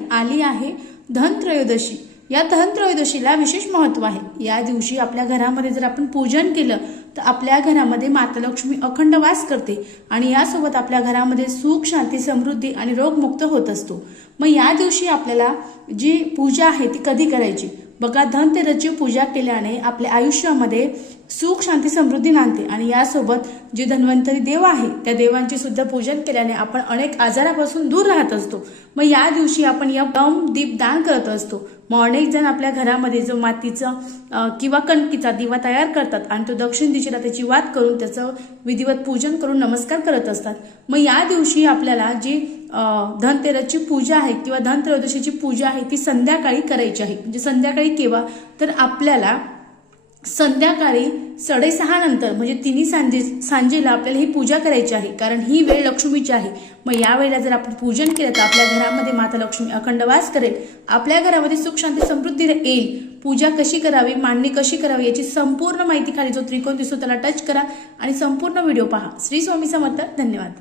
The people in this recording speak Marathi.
आली आहे धनत्रयोदशी। या धनत्रयोदशीला विशेष महत्त्व आहे। या दिवशी आपल्या घरामध्ये जर आपण पूजन केलं तर आपल्या घरामध्ये माता लक्ष्मी अखंड वास करते आणि यासोबत आपल्या घरामध्ये सुख, शांती, समृद्धी आणि रोगमुक्त होत असतो। मग या दिवशी आपल्याला जी पूजा आहे ती कधी करायची? बघा, धनतेरसची पूजा केल्याने आपल्या आयुष्यामध्ये सुख, शांती, समृद्धी नांदते आणि यासोबत जे धन्वंतरी देव आहे त्या देवांचे सुद्धा पूजन केल्याने आपण अनेक आजारापासून दूर राहत असतो। मग या दिवशी आपण या दीप दान करत असतो। मग अनेक जण आपल्या घरामध्ये जो मातीचा किंवा कणकीचा दिवा तयार करतात आणि तो दक्षिण दिशेला त्याची वात करून त्याचं विधिवत पूजन करून नमस्कार करत असतात। मग या दिवशी आपल्याला जी धनतेरसची पूजा आहे किंवा धनत्रयोदशीची पूजा आहे ती संध्याकाळी करायची आहे। म्हणजे संध्याकाळी केव्हा? तर आपल्याला संध्याकाळी 6:30 नंतर म्हणजे तिन्ही सांजेला आपल्याला ही पूजा करायची आहे, कारण ही वेळ लक्ष्मीची आहे। मग या वेळेला जर आपण पूजन केलं तर आपल्या घरामध्ये माता लक्ष्मी अखंड वास करेल, आपल्या घरामध्ये सुख, शांती, समृद्धी येईल। पूजा कशी करावी, मांडणी कशी करावी याची संपूर्ण माहिती खाली जो त्रिकोण दिसतो त्याला टच करा आणि संपूर्ण व्हिडिओ पहा। श्री स्वामी समर्थ। धन्यवाद।